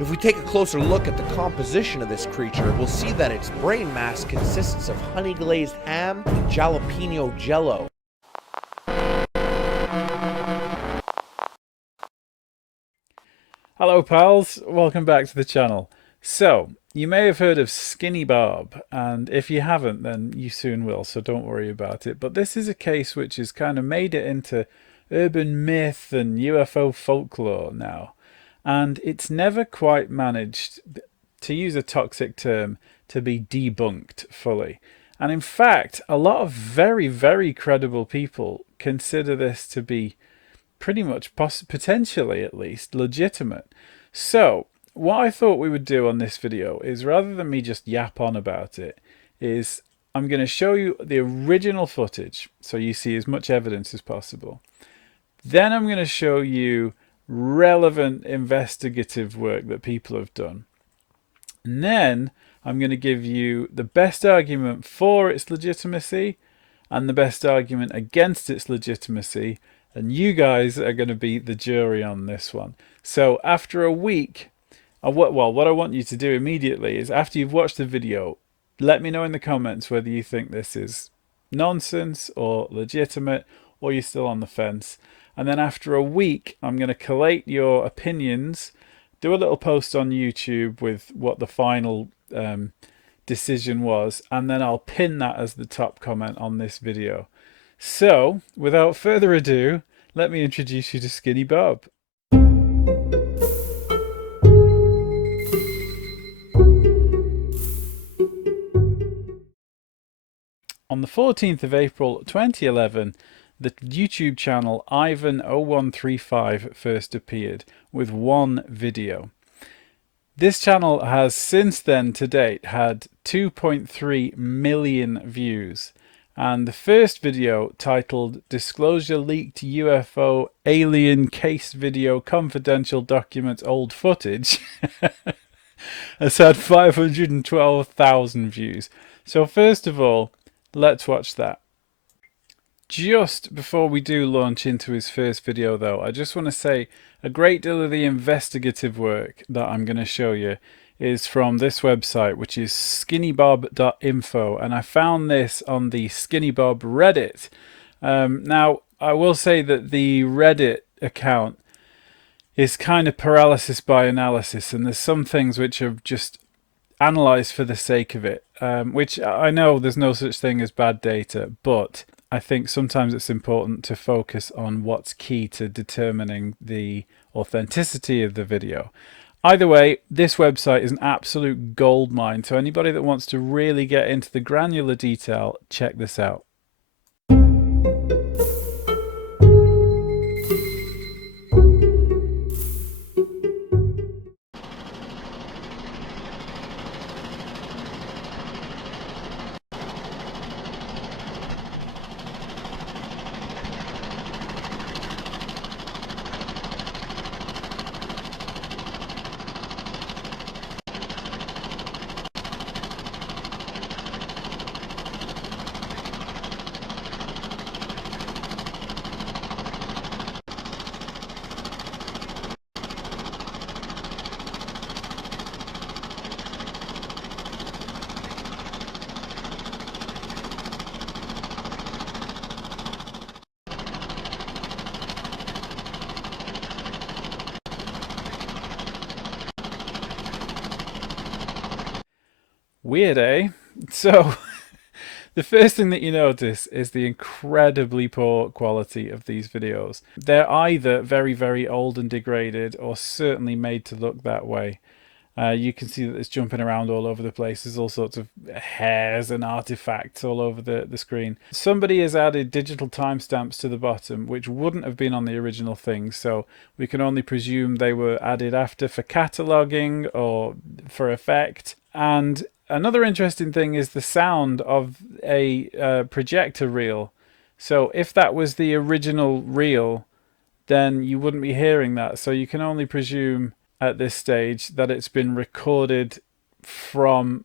If we take a closer look at the composition of this creature, we'll see that its brain mass consists of honey glazed ham and jalapeno jello. Hello pals, welcome back to the channel. So, you may have heard of Skinny Bob, and if you haven't then you soon will, so don't worry about it. But this is a case which has kind of made it into urban myth and UFO folklore now. And it's never quite managed, to use a toxic term, to be debunked fully. And in fact, a lot of very, very credible people consider this to be pretty much, potentially at least, legitimate. So what I thought we would do on this video is, rather than me just yap on about it, is I'm going to show you the original footage so you see as much evidence as possible. Then I'm going to show you relevant investigative work that people have done. And then I'm going to give you the best argument for its legitimacy and the best argument against its legitimacy, and you guys are going to be the jury on this one. So after a week, what I want you to do immediately is, after you've watched the video, let me know in the comments whether you think this is nonsense or legitimate, or you're still on the fence. And then after a week, I'm going to collate your opinions, do a little post on YouTube with what the final decision was, and then I'll pin that as the top comment on this video. So, without further ado, let me introduce you to Skinny Bob. On the 14th of April 2011, the YouTube channel Ivan0135 first appeared with one video. This channel has since then to date had 2.3 million views. And the first video, titled Disclosure Leaked UFO Alien Case Video Confidential Documents Old Footage, has had 512,000 views. So first of all, let's watch that. Just before we do launch into his first video though, I just want to say a great deal of the investigative work that I'm going to show you is from this website, which is skinnybob.info, and I found this on the Skinny Bob Reddit. Now, I will say that the Reddit account is kind of paralysis by analysis, and there's some things which are just analysed for the sake of it, which I know there's no such thing as bad data, but I think sometimes it's important to focus on what's key to determining the authenticity of the video. Either way, this website is an absolute goldmine, so anybody that wants to really get into the granular detail, check this out. Weird, eh? So, the first thing that you notice is the incredibly poor quality of these videos. They're either very, very old and degraded, or certainly made to look that way. You can see that it's jumping around all over the place. There's all sorts of hairs and artifacts all over the screen. Somebody has added digital timestamps to the bottom, which wouldn't have been on the original thing, so we can only presume they were added after for cataloging or for effect. And another interesting thing is the sound of a projector reel. So if that was the original reel, then you wouldn't be hearing that. So you can only presume at this stage that it's been recorded from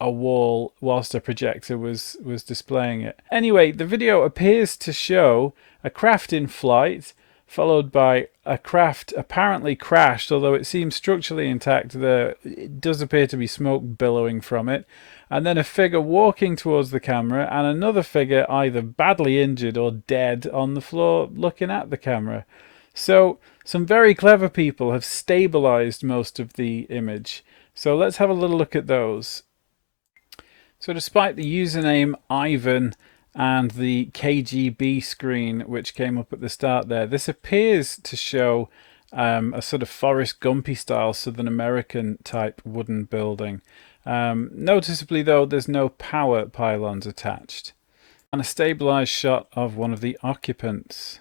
a wall whilst a projector was displaying it. Anyway, the video appears to show a craft in flight followed by a craft apparently crashed, although it seems structurally intact. It does appear to be smoke billowing from it. And then a figure walking towards the camera, and another figure either badly injured or dead on the floor looking at the camera. So some very clever people have stabilized most of the image. So let's have a little look at those. So despite the username Ivan and the KGB screen which came up at the start there, this appears to show a sort of Forrest Gumpy style Southern American type wooden building. Noticeably though, there's no power pylons attached. And a stabilized shot of one of the occupants.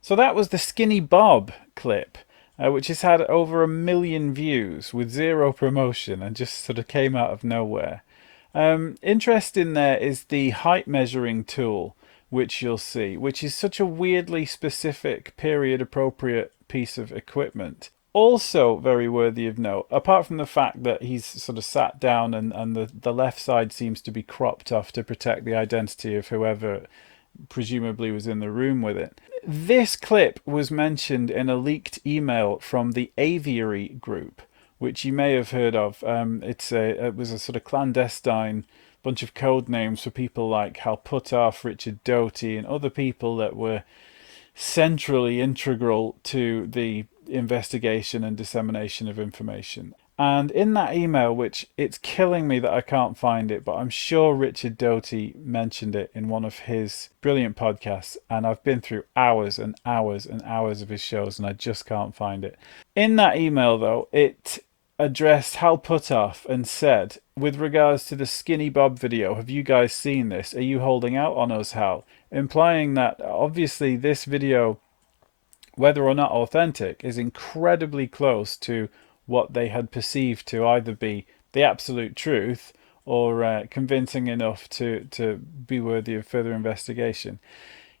So that was the Skinny Bob clip, which has had over 1 million views with zero promotion and just sort of came out of nowhere. Interesting there is the height measuring tool, which you'll see, which is such a weirdly specific period appropriate piece of equipment. Also very worthy of note, apart from the fact that he's sort of sat down and the left side seems to be cropped off to protect the identity of whoever presumably was in the room with it. This clip was mentioned in a leaked email from the Avary Group, which you may have heard of. It was a sort of clandestine bunch of code names for people like Hal Puthoff, Richard Doty, and other people that were centrally integral to the investigation and dissemination of information. And in that email, which it's killing me that I can't find it, but I'm sure Richard Doty mentioned it in one of his brilliant podcasts, and I've been through hours and hours and hours of his shows and I just can't find it. In that email, though, it addressed Hal Puthoff and said, with regards to the Skinny Bob video, have you guys seen this? Are you holding out on us, Hal? Implying that obviously this video, whether or not authentic, is incredibly close to what they had perceived to either be the absolute truth or convincing enough to be worthy of further investigation.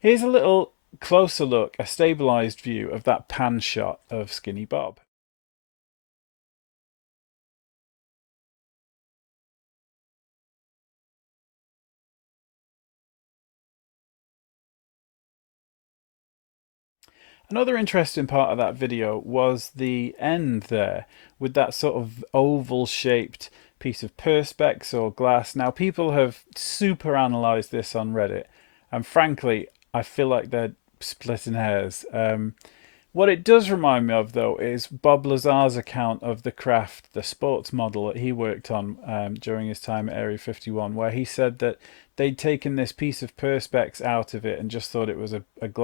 Here's a little closer look, a stabilized view of that pan shot of Skinny Bob. Another interesting part of that video was the end there with that sort of oval shaped piece of perspex or glass. Now people have super analyzed this on Reddit and frankly I feel like they're splitting hairs. What it does remind me of though is Bob Lazar's account of the craft, the sports model that he worked on during his time at Area 51, where he said that they'd taken this piece of perspex out of it and just thought it was a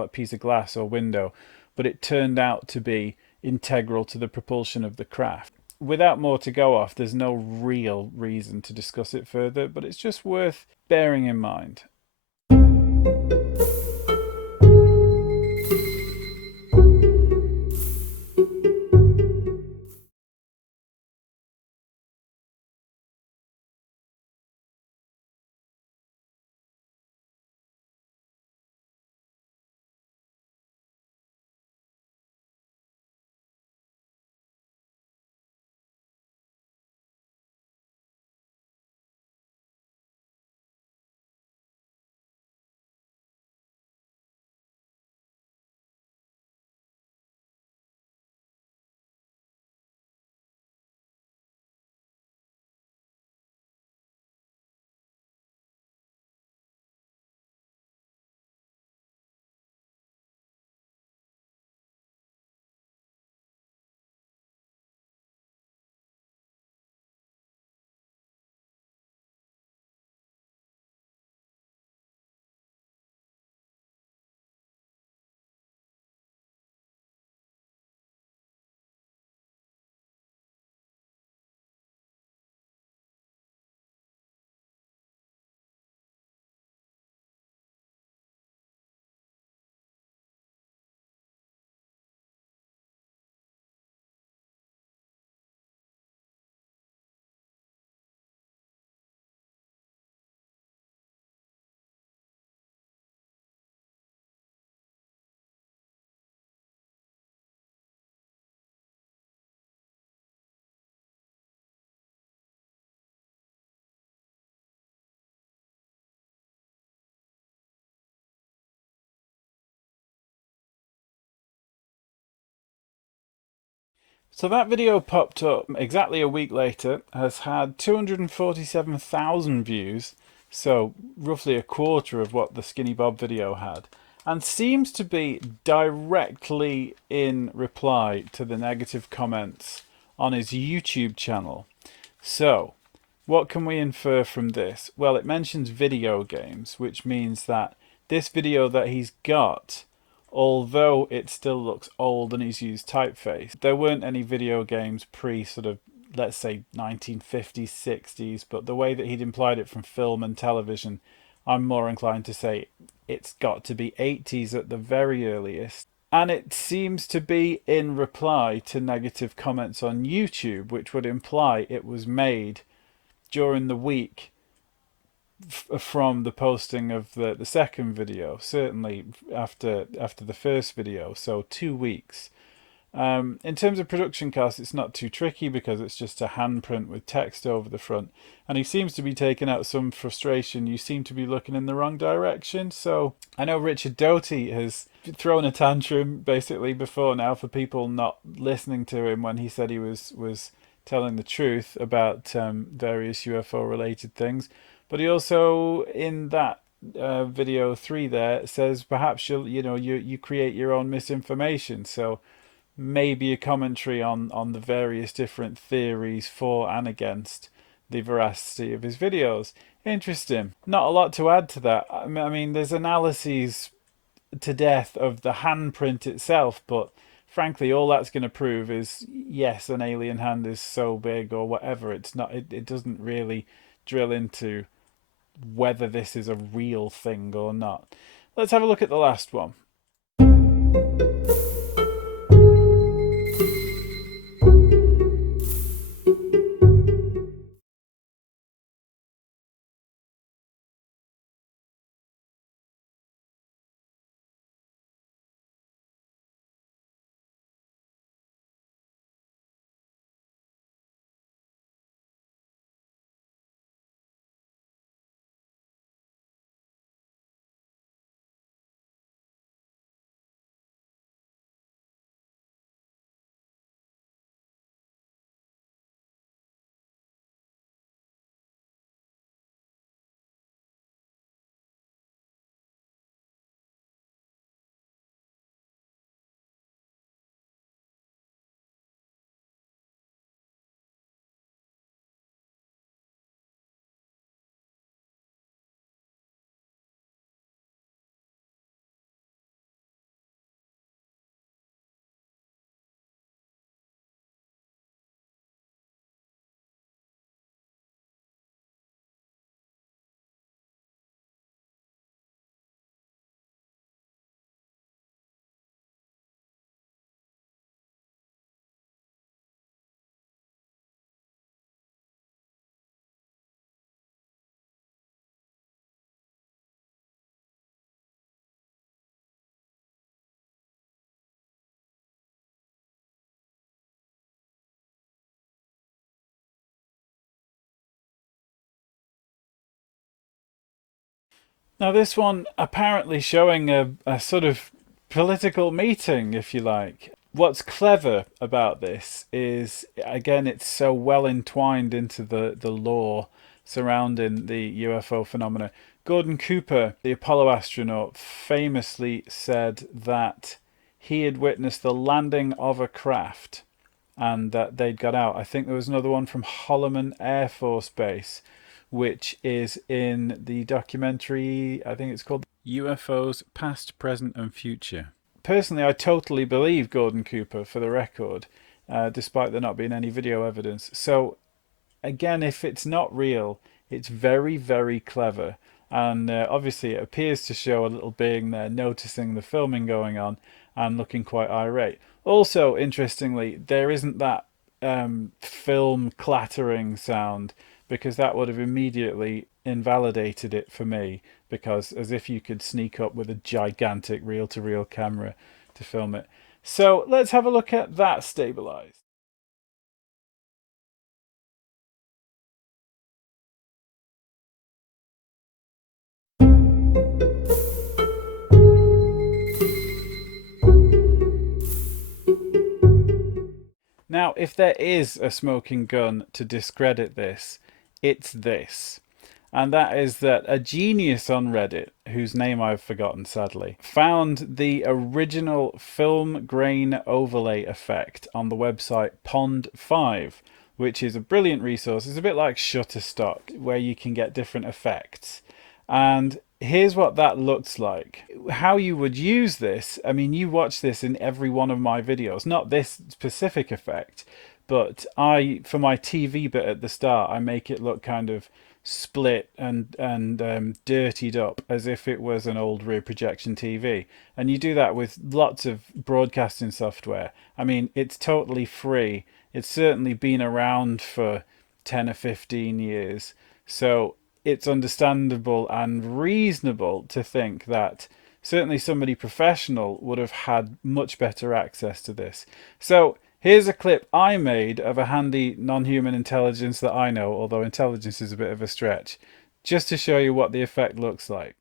piece of glass or window, but it turned out to be integral to the propulsion of the craft. Without more to go off, there's no real reason to discuss it further, but it's just worth bearing in mind. So that video popped up exactly a week later, has had 247,000 views, so roughly a quarter of what the Skinny Bob video had, and seems to be directly in reply to the negative comments on his YouTube channel. So, what can we infer from this? Well, it mentions video games, which means that this video that he's got, although it still looks old and he's used typeface, there weren't any video games pre sort of, let's say, 1950s, 60s, but the way that he'd implied it from film and television, I'm more inclined to say it's got to be 80s at the very earliest. And it seems to be in reply to negative comments on YouTube, which would imply it was made during the week from the posting of the second video, certainly after the first video, so 2 weeks. In terms of production costs, it's not too tricky because it's just a handprint with text over the front. And he seems to be taking out some frustration. You seem to be looking in the wrong direction. So I know Richard Doty has thrown a tantrum basically before now for people not listening to him when he said he was telling the truth about various UFO related things. But he also, in that video 3 there, says perhaps you create your own misinformation. So maybe a commentary on the various different theories for and against the veracity of his videos. Interesting. Not a lot to add to that. I mean, there's analyses to death of the handprint itself, but frankly, all that's going to prove is yes, an alien hand is so big or whatever. It's not. It doesn't really drill into whether this is a real thing or not. Let's have a look at the last one. Now, this one apparently showing a sort of political meeting, if you like. What's clever about this is, again, it's so well entwined into the lore surrounding the UFO phenomena. Gordon Cooper, the Apollo astronaut, famously said that he had witnessed the landing of a craft and that they'd got out. I think there was another one from Holloman Air Force Base, which is in the documentary, I think it's called UFOs Past, Present and Future. Personally, I totally believe Gordon Cooper, for the record, despite there not being any video evidence. So, again, if it's not real, it's very, very clever. And obviously it appears to show a little being there noticing the filming going on and looking quite irate. Also, interestingly, there isn't that film clattering sound, because that would have immediately invalidated it for me, because as if you could sneak up with a gigantic reel-to-reel camera to film it. So let's have a look at that stabilized. Now, Now, if there is a smoking gun to discredit this, it's this. And that is that a genius on Reddit, whose name I've forgotten sadly, found the original film grain overlay effect on the website Pond5, which is a brilliant resource. It's a bit like Shutterstock, where you can get different effects. And here's what that looks like. How you would use this, I mean, you watch this in every one of my videos, not this specific effect, but for my TV bit at the start, I make it look kind of split and dirtied up as if it was an old rear projection TV. And you do that with lots of broadcasting software. I mean, it's totally free. It's certainly been around for 10 or 15 years. So it's understandable and reasonable to think that certainly somebody professional would have had much better access to this. So here's a clip I made of a handy non-human intelligence that I know, although intelligence is a bit of a stretch, just to show you what the effect looks like.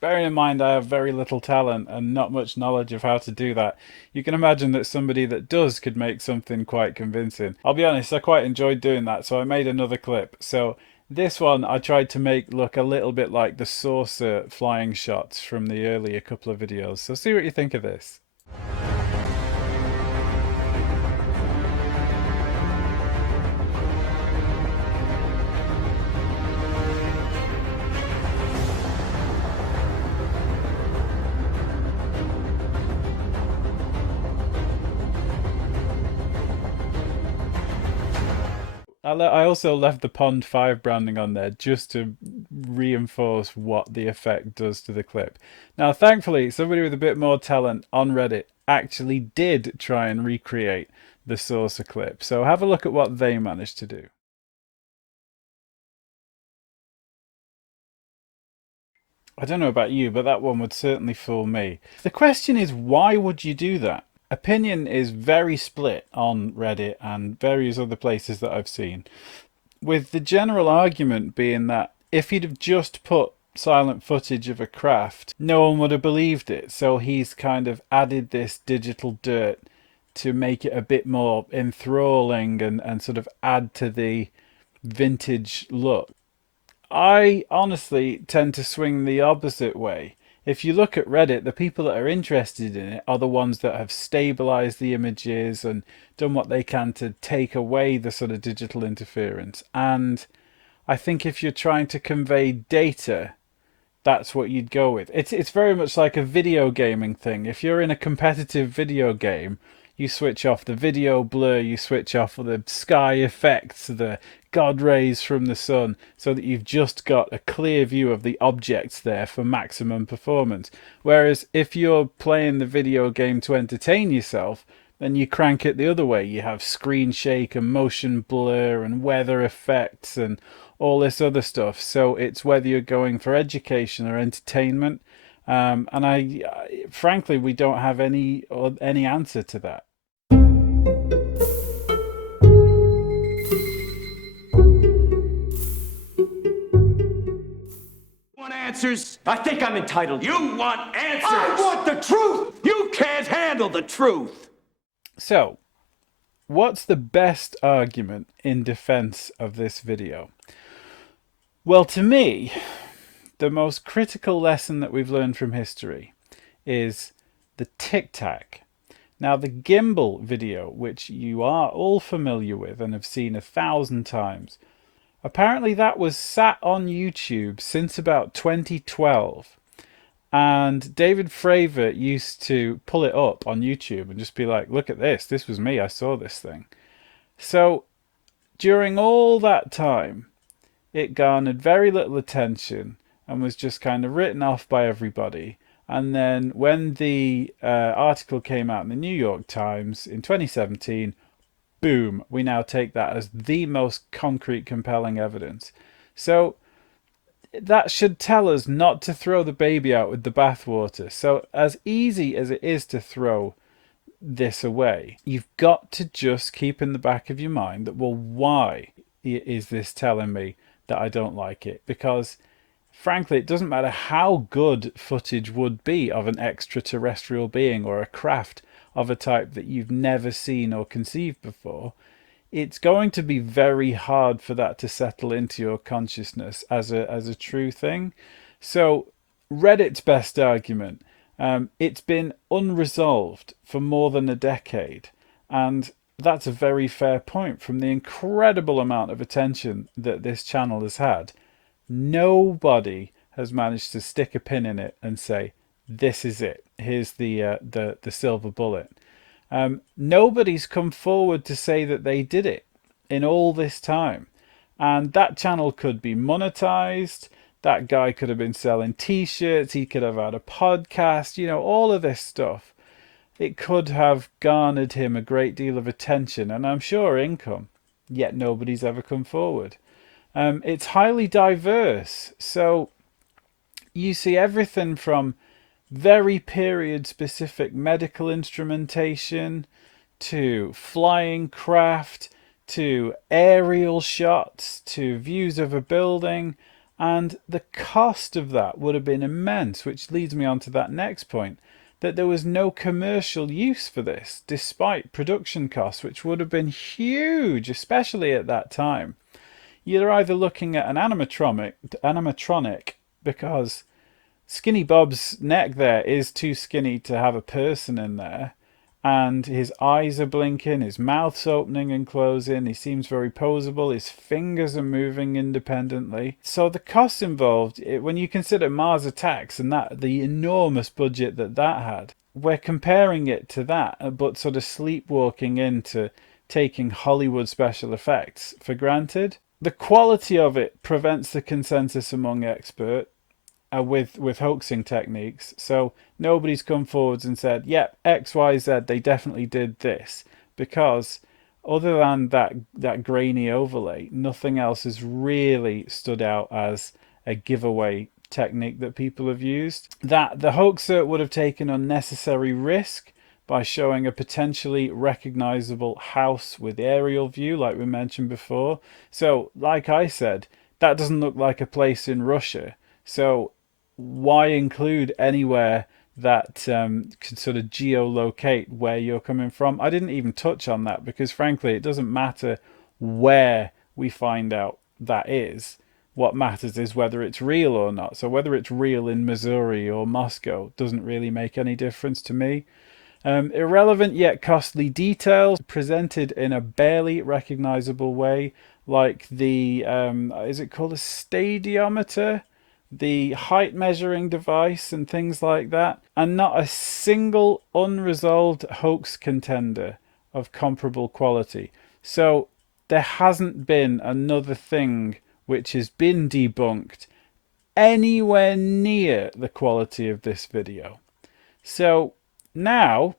Bearing in mind I have very little talent and not much knowledge of how to do that, you can imagine that somebody that does could make something quite convincing. I'll be honest, I quite enjoyed doing that, so I made another clip. So this one I tried to make look a little bit like the saucer flying shots from the earlier couple of videos. So see what you think of this. I also left the Pond 5 branding on there just to reinforce what the effect does to the clip. Now, thankfully, somebody with a bit more talent on Reddit actually did try and recreate the saucer clip. So have a look at what they managed to do. I don't know about you, but that one would certainly fool me. The question is, why would you do that? Opinion is very split on Reddit and various other places that I've seen, with the general argument being that if he'd have just put silent footage of a craft, no one would have believed it. So he's kind of added this digital dirt to make it a bit more enthralling and sort of add to the vintage look. I honestly tend to swing the opposite way. If you look at Reddit, the people that are interested in it are the ones that have stabilized the images and done what they can to take away the sort of digital interference. And I think if you're trying to convey data, that's what you'd go with. It's very much like a video gaming thing. If you're in a competitive video game, you switch off the video blur, you switch off the sky effects, the God rays from the sun, so that you've just got a clear view of the objects there for maximum performance. Whereas if you're playing the video game to entertain yourself, then you crank it the other way. You have screen shake and motion blur and weather effects and all this other stuff. So it's whether you're going for education or entertainment. And frankly, we don't have any answer to that. Want answers? I think I'm entitled. You want answers? I want the truth! You can't handle the truth! So, what's the best argument in defense of this video? Well, to me, the most critical lesson that we've learned from history is the tic-tac. Now, the gimbal video, which you are all familiar with and have seen 1,000 times, apparently that was sat on YouTube since about 2012. And David Fravor used to pull it up on YouTube and just be like, look at this. This was me. I saw this thing. So during all that time, it garnered very little attention and was just kind of written off by everybody. And then when the article came out in the New York Times in 2017, boom, we now take that as the most concrete, compelling evidence. So that should tell us not to throw the baby out with the bathwater. So as easy as it is to throw this away, you've got to just keep in the back of your mind that, well, why? is this telling me that I don't like it? Because frankly, it doesn't matter how good footage would be of an extraterrestrial being or a craft of a type that you've never seen or conceived before. It's going to be very hard for that to settle into your consciousness as a true thing. So Reddit's best argument, it's been unresolved for more than a decade, and that's a very fair point. From the incredible amount of attention that this channel has had, nobody has managed to stick a pin in it and say, this is it, here's the silver bullet. Nobody's come forward to say that they did it in all this time. And that channel could be monetized. That guy could have been selling t-shirts. He could have had a podcast, you know, all of this stuff. It could have garnered him a great deal of attention and I'm sure income. Yet nobody's ever come forward. It's highly diverse. So you see everything from very period specific medical instrumentation to flying craft to aerial shots to views of a building, and the cost of that would have been immense, which leads me on to that next point, that there was no commercial use for this despite production costs which would have been huge, especially at that time. You're either looking at an animatronic because Skinny Bob's neck there is too skinny to have a person in there, and his eyes are blinking, his mouth's opening and closing, he seems very posable, his fingers are moving independently. So the cost involved, when you consider Mars Attacks and that the enormous budget that had, we're comparing it to that, but sort of sleepwalking into taking Hollywood special effects for granted. The quality of it prevents the consensus among experts with hoaxing techniques. So nobody's come forwards and said, yep, XYZ, they definitely did this. Because other than that grainy overlay, nothing else has really stood out as a giveaway technique that people have used. That the hoaxer would have taken unnecessary risk by showing a potentially recognizable house with aerial view, like we mentioned before. So, like I said, that doesn't look like a place in Russia. So why include anywhere that could sort of geolocate where you're coming from? I didn't even touch on that because frankly, it doesn't matter where we find out that is. What matters is whether it's real or not. So whether it's real in Missouri or Moscow doesn't really make any difference to me. Irrelevant yet costly details presented in a barely recognizable way, like the, is it called a stadiometer? The height measuring device and things like that, and not a single unresolved hoax contender of comparable quality. So there hasn't been another thing which has been debunked anywhere near the quality of this video. So now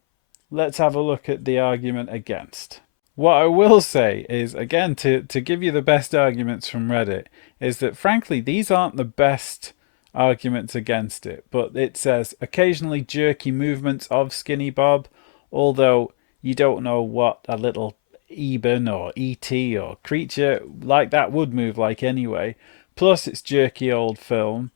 let's have a look at the argument against. What I will say is, again, to give you the best arguments from Reddit, is that frankly these aren't the best arguments against it, but it says occasionally jerky movements of Skinny Bob, although you don't know what a little Eben or ET or creature like that would move like anyway. Plus it's jerky old film.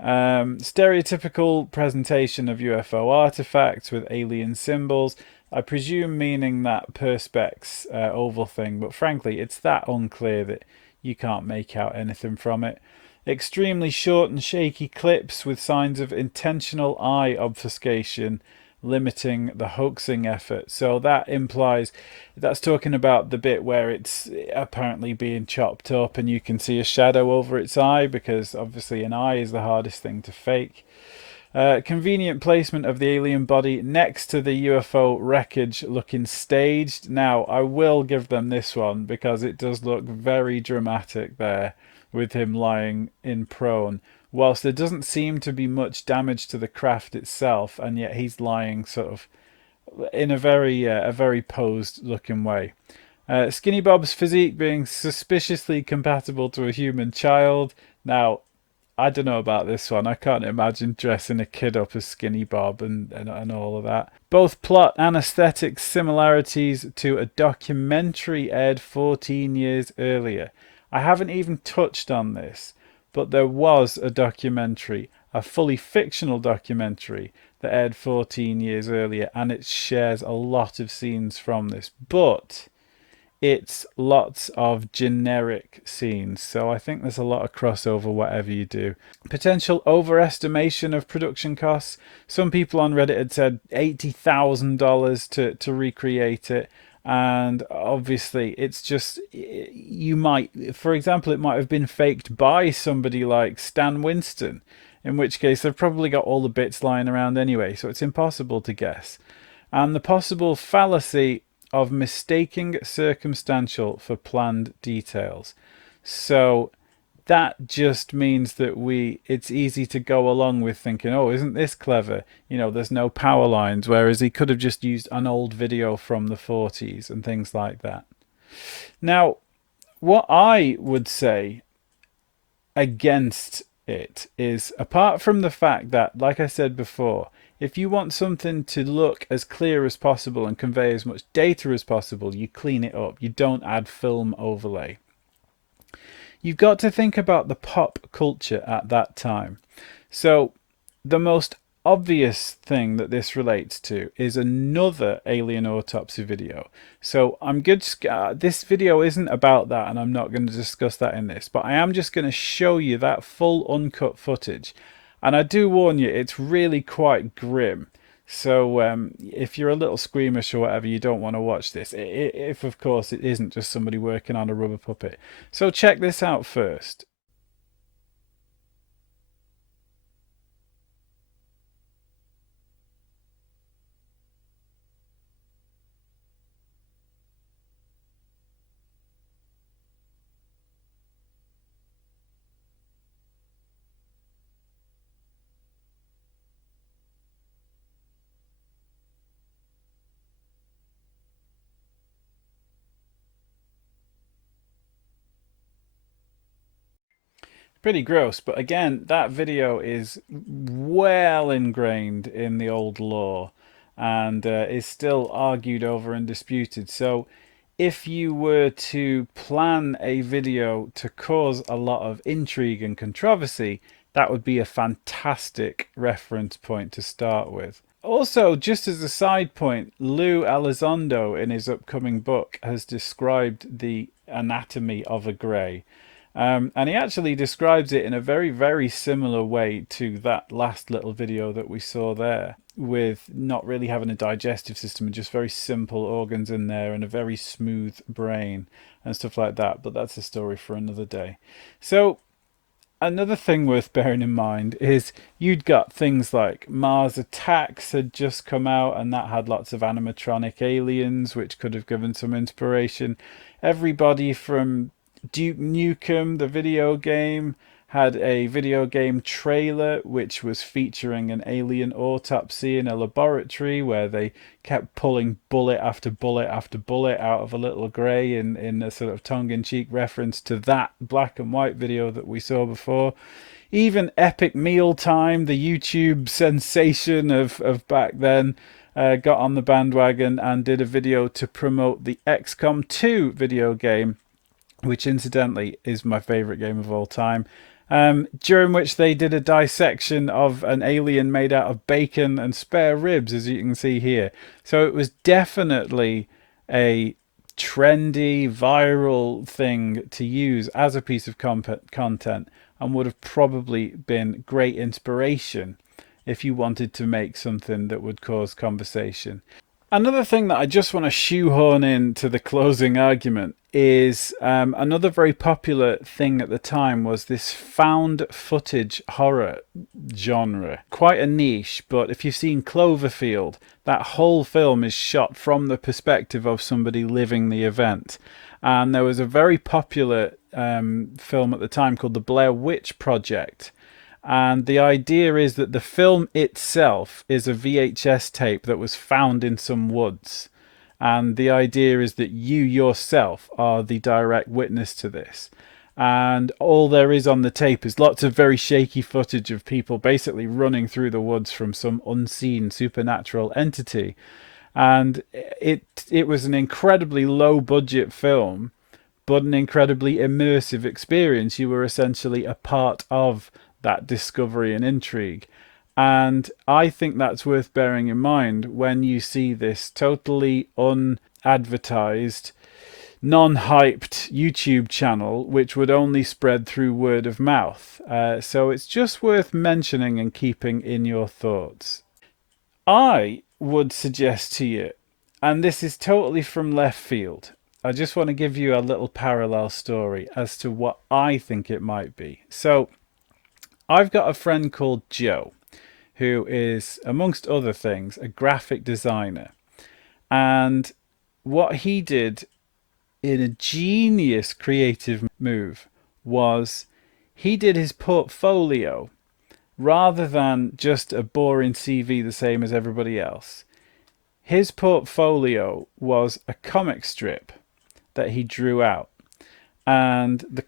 Stereotypical presentation of UFO artifacts with alien symbols. I presume meaning that Perspex oval thing, but frankly it's that unclear that you can't make out anything from it. Extremely short and shaky clips with signs of intentional eye obfuscation limiting the hoaxing effort. So that implies that's talking about the bit where it's apparently being chopped up and you can see a shadow over its eye, because obviously an eye is the hardest thing to fake. Convenient placement of the alien body next to the UFO wreckage looking staged. Now I will give them this one because it does look very dramatic there with him lying in prone, whilst there doesn't seem to be much damage to the craft itself, and yet he's lying sort of in a very posed looking way. Skinny Bob's physique being suspiciously compatible to a human child. Now I don't know about this one. I can't imagine dressing a kid up as Skinny Bob and all of that. Both plot and aesthetic similarities to a documentary aired 14 years earlier. I haven't even touched on this, but there was a documentary, a fully fictional documentary that aired 14 years earlier, and it shares a lot of scenes from this, but it's lots of generic scenes, so I think there's a lot of crossover whatever you do. Potential overestimation of production costs. Some people on Reddit had said $80,000 to recreate it, and obviously it's just, you might, for example, it might have been faked by somebody like Stan Winston, in which case they've probably got all the bits lying around anyway, so it's impossible to guess. And the possible fallacy of mistaking circumstantial for planned details. So that just means that it's easy to go along with thinking, oh, isn't this clever? You know, there's no power lines, whereas he could have just used an old video from the 40s and things like that. Now, what I would say against it is, apart from the fact that, like I said before, if you want something to look as clear as possible and convey as much data as possible, you clean it up. You don't add film overlay. You've got to think about the pop culture at that time. So the most obvious thing that this relates to is another alien autopsy video. So I'm good. This video isn't about that, and I'm not going to discuss that in this, but I am just going to show you that full uncut footage. And I do warn you, it's really quite grim. So if you're a little squeamish or whatever, you don't want to watch this. If, of course, it isn't just somebody working on a rubber puppet. So check this out first. Pretty gross, but again, that video is well ingrained in the old law and is still argued over and disputed. So if you were to plan a video to cause a lot of intrigue and controversy, that would be a fantastic reference point to start with. Also, just as a side point, Lou Elizondo in his upcoming book has described the anatomy of a grey. And he actually describes it in a very, very similar way to that last little video that we saw there, with not really having a digestive system and just very simple organs in there and a very smooth brain and stuff like that. But that's a story for another day. So another thing worth bearing in mind is you'd got things like Mars Attacks had just come out, and that had lots of animatronic aliens, which could have given some inspiration. Everybody from Duke Nukem, the video game, had a video game trailer which was featuring an alien autopsy in a laboratory where they kept pulling bullet after bullet after bullet out of a little grey in a sort of tongue-in-cheek reference to that black and white video that we saw before. Even Epic Mealtime, the YouTube sensation of back then, got on the bandwagon and did a video to promote the XCOM 2 video game, which incidentally is my favorite game of all time, during which they did a dissection of an alien made out of bacon and spare ribs, as you can see here. So it was definitely a trendy, viral thing to use as a piece of content, and would have probably been great inspiration if you wanted to make something that would cause conversation. Another thing that I just want to shoehorn into the closing argument is another very popular thing at the time was this found footage horror genre. Quite a niche, but if you've seen Cloverfield, that whole film is shot from the perspective of somebody living the event. And there was a very popular film at the time called The Blair Witch Project. And the idea is that the film itself is a VHS tape that was found in some woods. And the idea is that you yourself are the direct witness to this. and all there is on the tape is lots of very shaky footage of people basically running through the woods from some unseen supernatural entity. And it was an incredibly low budget film, but an incredibly immersive experience. You were essentially a part of that discovery and intrigue. And I think that's worth bearing in mind when you see this totally unadvertised, non-hyped YouTube channel, which would only spread through word of mouth. So it's just worth mentioning and keeping in your thoughts. I would suggest to you, and this is totally from left field, I just want to give you a little parallel story as to what I think it might be. So I've got a friend called Joe, who is, amongst other things, a graphic designer. And what he did in a genius creative move was he did his portfolio rather than just a boring CV the same as everybody else. His portfolio was a comic strip that he drew out. And the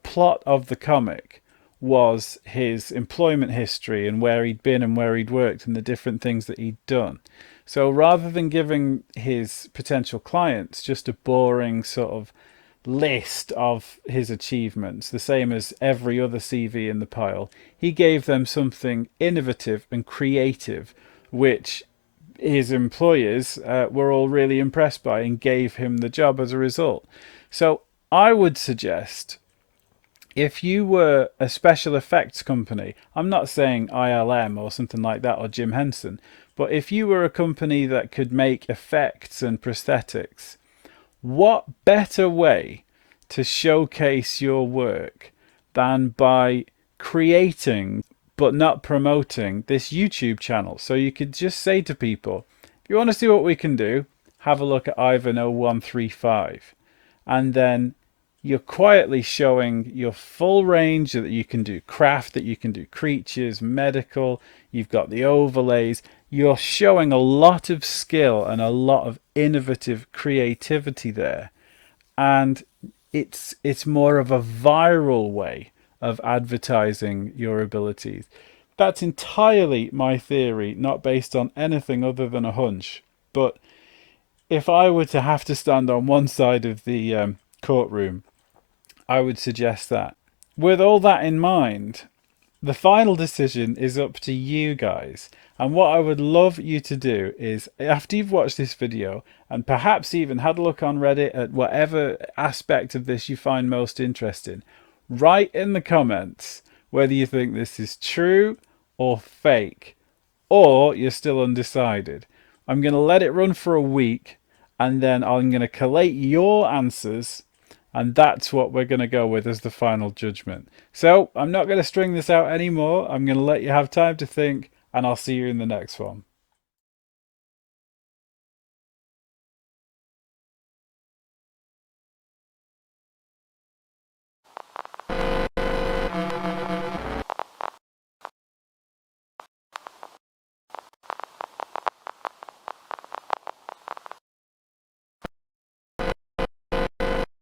plot of the comic was his employment history and where he'd been and where he'd worked and the different things that he'd done. So rather than giving his potential clients just a boring sort of list of his achievements, the same as every other CV in the pile, he gave them something innovative and creative, which his employers were all really impressed by and gave him the job as a result. So I would suggest, if you were a special effects company, I'm not saying ILM or something like that or Jim Henson, but if you were a company that could make effects and prosthetics, what better way to showcase your work than by creating but not promoting this YouTube channel? So you could just say to people, if you want to see what we can do, have a look at Ivan0135. And then you're quietly showing your full range that you can do craft, that you can do creatures, medical, you've got the overlays. You're showing a lot of skill and a lot of innovative creativity there. And it's more of a viral way of advertising your abilities. That's entirely my theory, not based on anything other than a hunch. But if I were to have to stand on one side of the courtroom, I would suggest that. With all that in mind, the final decision is up to you guys. And what I would love you to do is, after you've watched this video and perhaps even had a look on Reddit at whatever aspect of this you find most interesting, write in the comments whether you think this is true or fake, or you're still undecided. I'm going to let it run for a week, and then I'm going to collate your answers, and that's what we're going to go with as the final judgment. So I'm not going to string this out anymore. I'm going to let you have time to think, and I'll see you in the next one.